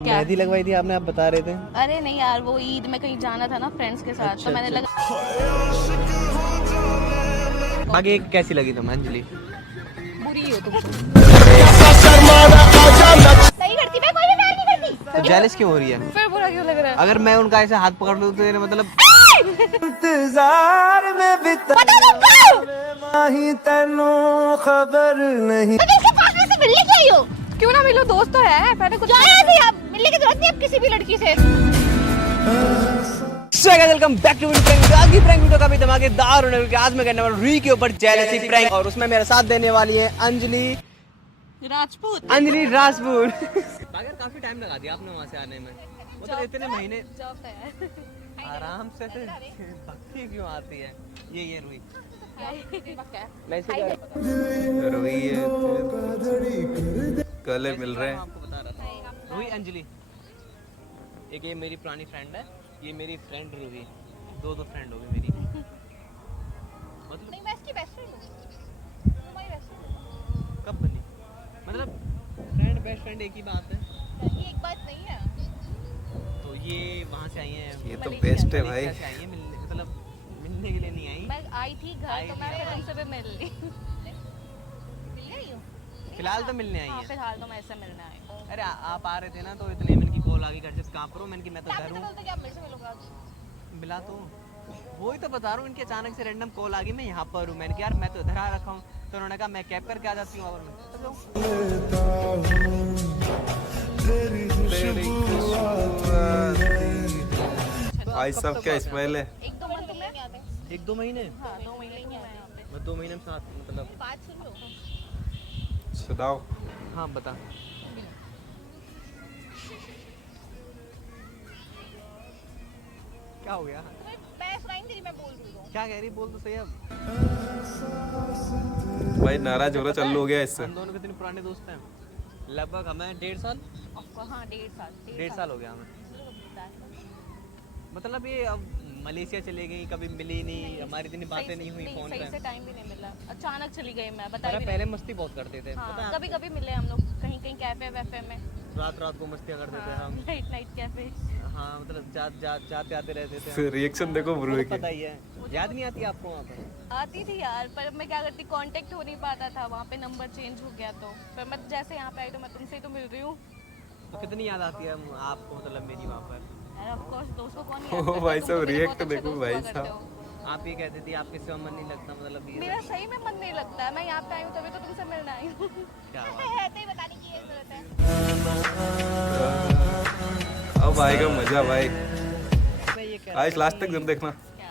मेहंदी लगवाई थी आपने, आप बता रहे थे। अरे नहीं यार, वो ईद में कहीं जाना था ना फ्रेंड्स के साथ। अच्छा, तो मैंने अच्छा। लगा आगे कैसी लगी तुम अंजलि? बुरी हो तुम। सही करती, मैं कोई भी प्यार नहीं करती। तो जेलस क्यों हो रही है? फिर बुरा क्यों लग रहा है? अगर मैं उनका ऐसे हाथ पकड़ लूं तो ये मतलब इंतजार में बिता माही तेनू खबर नहीं। मिलने के आई हो? क्यों ना मिलो, दोस्त तो है। पहले कुछ मिलने की जरूरत नहीं अब किसी भी लड़की से। Welcome back to prank. आज की प्रैंक वीडियो काफी धमाकेदार होने वाली है। आज मैं करने वाला हूं री के ऊपर जेलसी प्रैंक और उसमें मेरा साथ देने वाली है अंजलि राजपूत। अंजलि राजपूत। अगर काफी टाइम लगा दिया आपने वहां से आने में, मतलब इतने महीने जॉब है। आराम से भक्ति क्यों आती है? ये रुई मैं रोई गले मिल रहे हैं। आपको बता रहा था रूही अंजलि, एक ये मेरी पुरानी फ्रेंड है, ये मेरी फ्रेंड रूही। दो फ्रेंड हो गई मेरी। मतलब नहीं, मैं इसकी बेस्ट फ्रेंड हूं। तुम्हारी बेस्ट फ्रेंड कब बनी? मतलब फ्रेंड बेस्ट फ्रेंड एक ही बात है। ये एक बात नहीं है। तो ये वहाँ से आई हैं, ये तो बेस्ट है भाई। मलेशिया से आई हैं मिलने, मतलब मिलने के लिए नहीं आई। मैं आई थी घर, तो मैं फिर उनसे भी मिल ली। मिल गई हूं। फिलहाल तो मिलने आई हाँ, हैं। फिलहाल तो मैं ऐसे मिलने आई हूं। अरे आप आ रहे थे ना, तो इतने मैंने की कॉल आ गई घर से, कहाँ पर हो? मैंने की मैं तो घर हूँ। क्या मेरे से मिलोगे आज? मिला तो वही तो बता रहा हूँ, इनके अचानक से रैंडम कॉल आ गई, मैं यहाँ पर हूँ। मैंने कहा यार मैं तो इधर आ रखा हूँ, तो उन्होंने कहा मैं कैब करके आ जाती हूँ। और भाई सब क्या स्मेल है। एक दो मंथ में आते हैं। एक दो महीने? हाँ, 2 महीने की मैं यहाँ पे। मैं 2 महीने में साथ मतलब। बात सुन लो। सुनाओ। हाँ बता। क्या हो गया? मैं सुनाई नहीं दे रही, मैं बोल रही हूँ। क्या कह रही? बोल तो सही अब। भाई नाराज हो रहा चालू हो गया इससे। हम दोनों कितने पुराने दोस्त हैं? लगभग हमें 1.5 साल। हाँ, 1.5 साल। 1.5 साल हो गया हमें। मतलब ये अब मलेशिया चले गई, कभी मिली नहीं, हमारी इतनी बातें नहीं हुई फोन सही से पे। टाइम भी नहीं मिला, अचानक चली गई मैं, बता अरे पहले मस्ती बहुत करते थे, पता है? कभी कभी मिले हम लोग कहीं कहीं कैफे वैफे में। रात रात को मस्तियाँ करते थे हम। Night cafe. हाँ मतलब जाते आते रहते थे हम। रिएक्शन देखो ब्रो वो तो के। पता ही है। याद नहीं आती आपको वहाँ पर? आती थी यार, पर मैं क्या करती, कांटेक्ट हो नहीं पाता था वहाँ पे, नंबर चेंज हो गया। तो फिर मैं जैसे यहाँ पे आई तो मैं तुमसे ही तो मिल रही हूँ। तो कितनी याद आती है आपको, मतलब मेरी वहाँ पर? ऑफ कोर्स, दोस्त को कौन ओ भाई साहब रिएक्ट देखो भाई साहब। आप ये कहती थी आपके सिवा मन नहीं लगता, मतलब ये मेरा सही में मन नहीं लगता है। मैं यहाँ पे आई हूँ तभी तो तुमसे मिलने आई हूँ। क्या बात ऐसे ही बताने की ये जरूरत है। अब आएगा मजा भाई। है? मैं ये कह रहा आज लास्ट तक जरूर देखना। क्या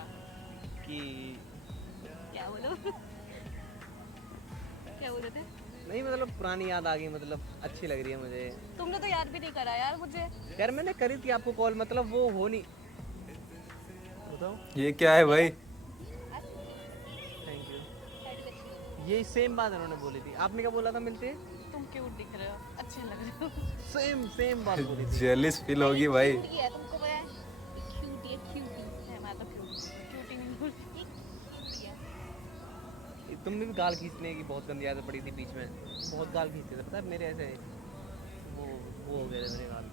कि क्या बोलो? क्या बोल रहे थे? नहीं मतलब पुरानी याद आ गई, मतलब अच्छी लग रही है मुझे। तुमने तो याद भी नहीं करा यार मुझे। यार मैंने करी थी आपको कॉल, मतलब वो हो नहीं। बताओ। ये क्या है भाई? Thank you. ये सेम बात उन्होंने बोली थी। आपने क्या बोला था मिलते? तुम क्यूट दिख रहे हो, अच्छे लग रहे हो। सेम बात बोली थी। जेलिस फील होगी भाई। क्यूटी है, तुमको पता है? क्यूटी है, क्यूटी है। मैं तो क्यूटी नहीं बोलती, क्यूटी है। तुमने भी गाल खींचने की बहुत गंदी आदत पड़ी थी बीच में, बहुत गाल खींचते थे, पता है? मेरे ऐसे वो हो गए थे मेरे गाल,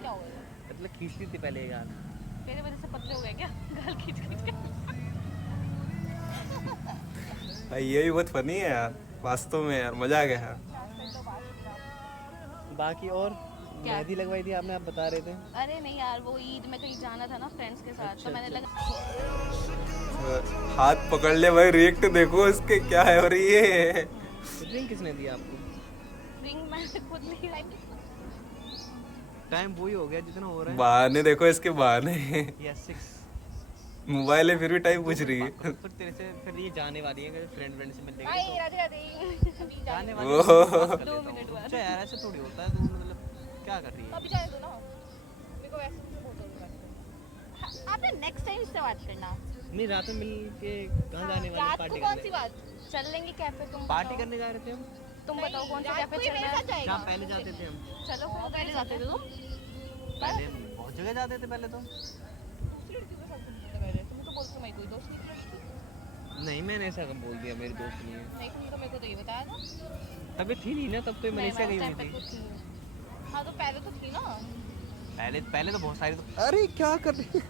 क्या हो गया? मतलब खींचती थी पहले ये गाल। मेरे वजह से पतले हो गए क्या? गाल खींच खींच के। भाई ये भी बहुत फनी है यार, वास्तव में यार मजा आ गया यार। बाकी और क्या? मेहंदी लगवाई थी आपने, आप बता रहे थे। अरे नहीं यार, वो ईद में कहीं जाना था ना फ्रेंड्स के साथ। अच्छा, तो मैंने अच्छा। लगा हाथ पकड़ ले भाई, रिएक्ट देखो इसके क्या है। और ये रिंग किसने दिया आपको? रिंग मैंने खुद ली। टाइम वही हो गया जितना हो रहा है। बहाने देखो इसके बहाने। यस 6 मोबाइल है फिर भी टाइम पूछ रही है। फिर तेरे से फिर ये जाने वाली है, फ्रेंड से मिलने के भाई लिए। राधे राधे। जाने ओह। वाली है, 2 मिनट बाद। अच्छा यार ऐसे थोड़ी होता है, तो मतलब क्या कर रही है? अभी जाने दो ना, मेरे को वैसे भी बहुत हो रहा है। आपने नेक्स्ट टाइम इससे बात करना। नहीं रात में मिल के कहाँ जाने वाले? रात पार्टी को कौन सी करने? बात? चल लेंगे कैफे। तुम पार्टी बताओ। करने जा रहे थे हम। तुम बताओ कौन सा कैफे चलना है? जहाँ पहले जाते थे हम। चलो, कहाँ पहले जाते थे तुम? पहले हम बहुत जगह जाते थे पहले तो। दूसरी लड़की के साथ घूमते पहले। तुम तो बोलते मेरी कोई दोस्त नहीं थी लड़की। नहीं मैंने ऐसा कब बोल दिया मेरी दोस्त नहीं है? नहीं, तुमने तो मेरे को तो ये बताया था। तभी थी नहीं ना, तब तो नहीं, मलेशिया मैं गई उस हुई टाइम पे थी। तो थी। हाँ तो पहले तो थी ना। पहले पहले तो बहुत सारी तो अरे क्या कर रही है?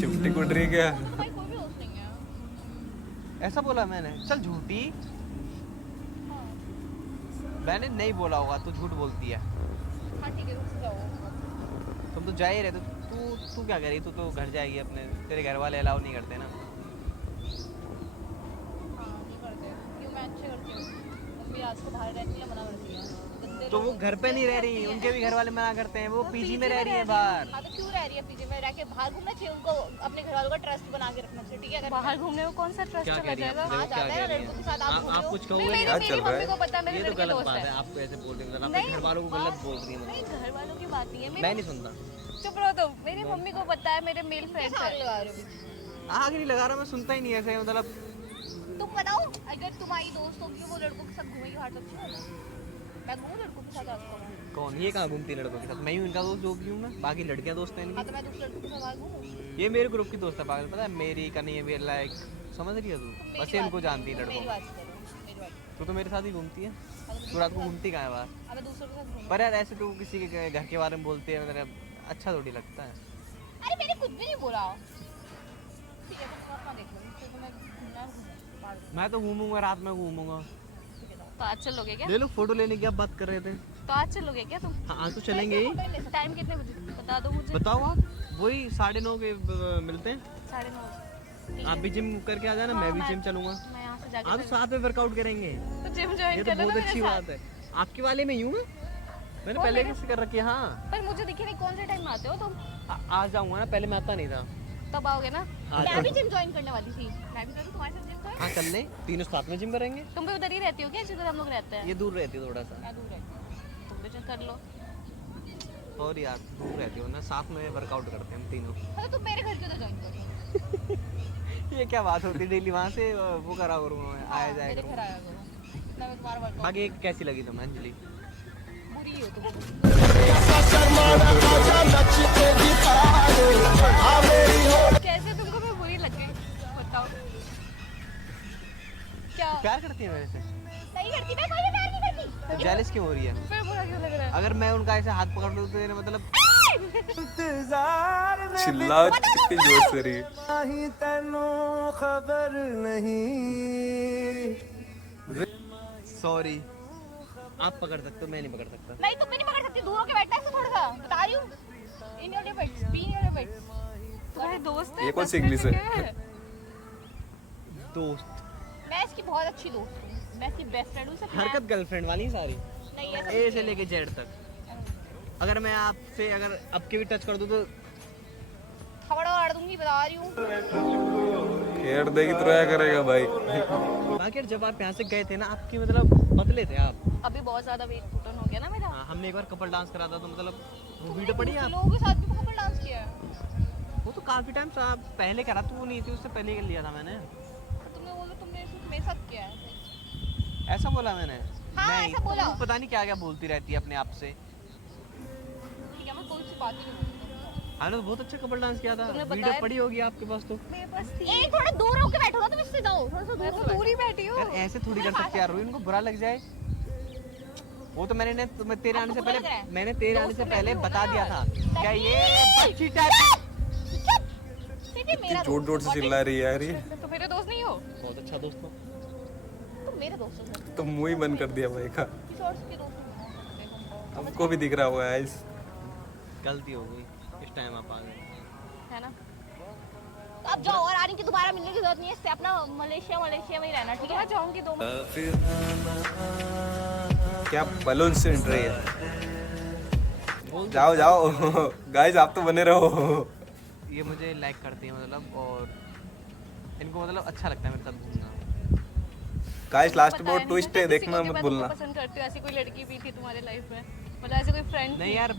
चिमटी कुट रही है क्या? तुम्हारी कोई भी दोस्त नहीं है। ऐसा बोला मैंने? चल झूठी। हाँ मैंने नहीं बोला होगा, तू झूठ बोलती है। हाँ ठीक है, रुक जाओ। तुम तो जा ही रहे, तो तू क्या करेगी? तू तो घर जाएगी अपने, तेरे घर वाले अलाउ नहीं करते ना। हाँ नहीं करते क्यों? मैं अच्छे करती हूँ। मम्मी रात को बाहर रहती है, मना करती है। गंदे तो वो लोग घर पे नहीं रह होती रही, है। उनके भी घर वाले मना करते हैं। वो वो पीजी में रह रही है है। बाहर। हाँ तो क्यों रह रही है पीजी में? रह के बाहर घूमना चाहिए उनको, अपने घर वालों का ट्रस्ट बना के रखना चाहिए, ठीक है? अगर बाहर घूमने को कौन सा ट्रस्ट क्या चला कह रही है? जाएगा? देखो हाँ, क्या जाता है कह रही लड़कों के साथ, है? आप आप घूमो। कुछ नहीं, कहोगे मेरी नहीं? क्या मेरी चल रहा मम्मी है? को पता है मेरे ये तो लड़के गलत दोस्त बात है, है। आपको ऐसे बोल रही है, नहीं, अपने घर वालों को गलत बोल रही है। नहीं, घर वालों की बात नहीं है। मैं मेरी नहीं सुनता। चुप रहो तुम। मेरी मम्मी को पता है मेरे मेल फ्रेंड्स कैसे आग है। लगा रहे हो? आग नहीं लगा रहा, मैं सुनता ही नहीं ऐसे, मतलब तुम बताओ, अगर तुम्हारी दोस्त होगी वो लड़कों के साथ घूमेगी बाहर, तो अच्छा होगा। मैं घूमूं लड़कों के साथ आपको? कौन ये कहाँ घूमती है लड़कों के साथ? मैं ही इनका दोस्त जो भी हूँ मैं, बाकी लड़कियां दोस्त हैं हाँ इनकी। तो मैं दूसरे लड़कों के साथ बाहर घूमूं? ये मेरे ग्रुप की दोस्त है पागल, पता है? मेरी का नहीं है, मेरे लायक, समझ रही है तू? मेरी बस बात इनको जानती है मेरी लड़कों को। बात करो, मेरी बात। तू तो मेरे साथ ही घूमती है, अगर तू रात को घूमती कहाँ है बाहर? अगर दूसरों के साथ घूमूं? पर यार ऐसे तू किसी के घर के बारे में बोलती है, मतलब अच्छा थोड़ी लगता है। अरे मैंने कुछ भी नहीं बोला। ठीक है, तो तुम अपना देख लो, मुझसे तो मैं घूमना है, घूमूं बाहर। मैं तो घूमूंगा, रात में घूमूंगा। ठीक है, जाओ। तो आज चलोगे क्या? ले लो फोटो लेने की, आप बात कर रहे थे। तो आज चलोगे क्या तुम? हाँ आज तो चलेंगे ही। टाइम कितने बजे बता दो मुझे। बताओ आप, वही 9:30 के मिलते हैं। 9:30। आप भी जिम करके आ जाना, हाँ, मैं भी जिम चलूंगा। मैं यहाँ से जाके आप साथ में वर्कआउट करेंगे, तो जिम ये ज्वाइन तो कर लो बहुत ना अच्छी मेरे बात साथ। है। आपके वाले में यूं है, मैंने और पहले मेरे- कैसे कर रखी है। हाँ पर मुझे दिखे नहीं कौन से टाइम में आते हो तुम। आ जाऊंगा ना, पहले मैं आता नहीं था। तब आओगे ना? मैं भी जिम ज्वाइन करने वाली थी। मैं भी करूँ तुम्हारे साथ जिम ज्वाइन? हाँ चल ले, तीनों साथ में जिम करेंगे। तुम भी उधर ही रहती हो क्या जिधर हम लोग रहते हैं? ये दूर रहती है थोड़ा सा, मैं दूर है। तुम भी कर लो। और यार दूर रहती हो ना, साथ में वर्कआउट करते हैं हम तीनों। हाँ तो तुम मेरे घर क्यों तो ज्वाइन करो? ये क्या बात होती है? डेली वहाँ से वो करा करूँगा मैं, आया जाया मेरे घर करूँगा। आया करो। मैं तुम्हारा वर्कआउट। बाकी एक कैसी लगी तुम्हें अंजलि? बुरी हो तुम। कैसे तुमको मैं बुरी लग गई बताओ? क्या प्यार करती है मेरे से? नहीं करती, मैं कोई भी प्यार नहीं करती। जेलस क्यों हो रही है? फिर बुरा क्यों लग रहा है? अगर मैं उनका ऐसे हाथ पकड़ लूँ तो ये मतलब चिल्ला कितनी जोर से रही है। सॉरी, आप पकड़ सकते हो, मैं नहीं पकड़ सकता। नहीं तुम भी नहीं पकड़ सकती, दूर होके बैठना है थोड़ा सा, बता रही हूँ। In your debates, be in your debates. तुम्हारे दोस्त है? ये कौन सी बस में इंग्लिश से है? क्या दोस्त, मैं इसकी बहुत अच्छी दोस्त हूँ, मैं इसकी बेस्ट फ्रेंड हूँ। सिर्फ मैं- हरकत गर्लफ्रेंड वाली है सारी, नहीं ऐसा ए कुछ से नहीं लेके जेड तक। अगर मैं आपसे अगर अब के भी टच कर दूँ तो है। खबड़ा उड़ा दूंगी, बता रही हूँ। खेड़ देगी तो क्या करेगा भाई? बाकी यार जब आप यहाँ से गए थे ना, आपकी मतलब पतले थे आप। अभी बहुत ज्यादा वेट पुट ऑन हो गया ना मेरा। हाँ, हमने एक बार कपल डांस करा था, तो मतलब वो वीडियो पड़ी है आप? लोगों के साथ भी कपल डांस किया है। वो तो काफी टाइम से आप पहले करा, तो वो नहीं थी, उससे पहले कर लिया था मैंने। तुमने बोला तुमने सिर्फ मेरे साथ किया है। ऐसा बोला मैंने? हाँ, नहीं, ऐसा बोला। तुम पता नहीं क्या क्या बोलती रहती है अपने आप से। ठीक है, मैं कोई सी बात ही नहीं करती। हमने तो बहुत अच्छा कपल डांस किया था, तुमने वीडियो बताया- पड़ी होगी आपके पास तो। मेरे पास थी। ए थोड़ा दूर होके बैठो ना, तुम इससे जाओ थोड़ा सा मैं दूर तो दूर ही बैठी हूँ। यार ऐसे थोड़ी कर सकते यार, इनको बुरा लग जाए। वो तो मैंने तेरे आने से आपको बुरा लग पहले, रहा है? मैंने तेरे आने दोस्त से तो पहले मैं भी बता हूँ दिया ना। था क्या ये बच्ची टाइप। सिर्फ ये मेरा जोर जोर से चिल्ला रही है यार ये। तो मेरे दोस्त नहीं हो? बहुत अच्छा दोस्त हो। तुम मेरे दोस्त हो सर। तो मुंह ही बंद कर दिया भाई का। किसी और के दोस्त नहीं हो सकते तुम। हमको भी दिख रहा होगा गाइस। गलती हो गई, इस टाइम आप आ गए। है ना? तो अब जाओ, और आने की दोबारा मिलने की जरूरत नहीं है, इससे अपना मलेशिया में ही रहना, ठीक मैं है? जाऊंगी 2 क्या बलून से एंट्री है? जाओ जाओ गाइस, आप तो बने रहो। ये मुझे लाइक करती है मतलब, और इनको मतलब अच्छा लगता है मेरे साथ घूमना। गाइस लास्ट में बताया वो नहीं ट्विस्ट ना है, किसी देखना को कि मत मैं तुमको भूलना। पसंद करती हूँ। ऐसी कोई लड़की भी थी तुम्हारे लाइफ में? मतलब ऐसे कोई फ्रेंड? नहीं यार,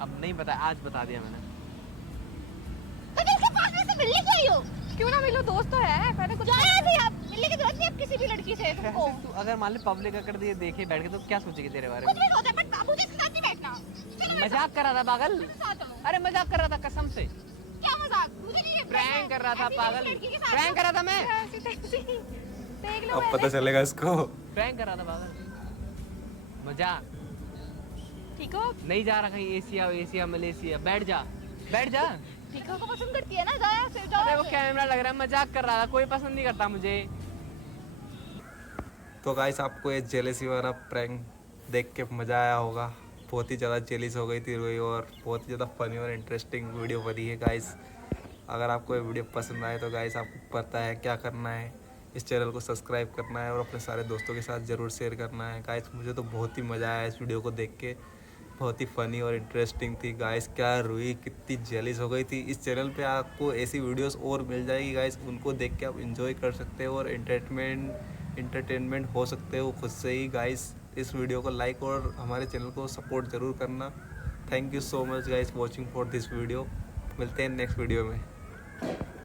अब नहीं पता, आज बता दिया मैंने। तो तुम इसके पास में से मिलने क्यों आई हो? क्यों ना मिलो, दोस्त तो है। मैंने कुछ जाओ यहाँ से, आप मिलने की जरूरत नहीं है अब किसी भी लड़की से तुमको। तू अगर मान ले पब्लिक अगर ये देखे बैठ के तो क्या सोचेगी तेरे बारे कुछ में? भी होता है, बट मुझे इसके साथ नहीं बैठना। चलो मेरे मजाक कर रहा था पागल। साथ आओ। अरे मजाक कर रहा था कसम से, क्या मजाक? मुझे नहीं प्रैंक कर रहा था ऐसी पागल, लड़की के साथ प्रैंक कर रहा था मैं, ऐसी तैसी देख लो। अब पता चलेगा इसको। प्रैंक कर रहा था पागल, मजाक। ठीक हो? नहीं जा रहा कहीं एशिया मलेशिया। बैठ जा। ठीक हो को पसंद करती है ना, जाओ फिर जाओ। अरे वो कैमरा लग रहा है, मजाक कर रहा था, कोई पसंद नहीं करता मुझे। तो गाइस आपको ये जेलेसी वाला प्रैंक देख के मज़ा आया होगा। बहुत ही ज़्यादा जेलिस हो गई थी रोई और बहुत ही ज़्यादा फनी और इंटरेस्टिंग वीडियो बनी है गाइस। अगर आपको ये वीडियो पसंद आए तो गाइस आपको पता है क्या करना है, इस चैनल को सब्सक्राइब करना है और अपने सारे दोस्तों के साथ ज़रूर शेयर करना है गाइस। मुझे तो बहुत ही मज़ा आया इस वीडियो को देख के, बहुत ही फ़नी और इंटरेस्टिंग थी गाइस। क्या रूही कितनी जेलिस हो गई थी। इस चैनल पे आपको ऐसी वीडियोस और मिल जाएगी गाइस, उनको देख के आप इंजॉय कर सकते हो और एंटरटेनमेंट हो सकते हो खुद से ही गाइस। इस वीडियो को लाइक और हमारे चैनल को सपोर्ट ज़रूर करना। Thank you so much guys watching for this video. मिलते हैं नेक्स्ट वीडियो में।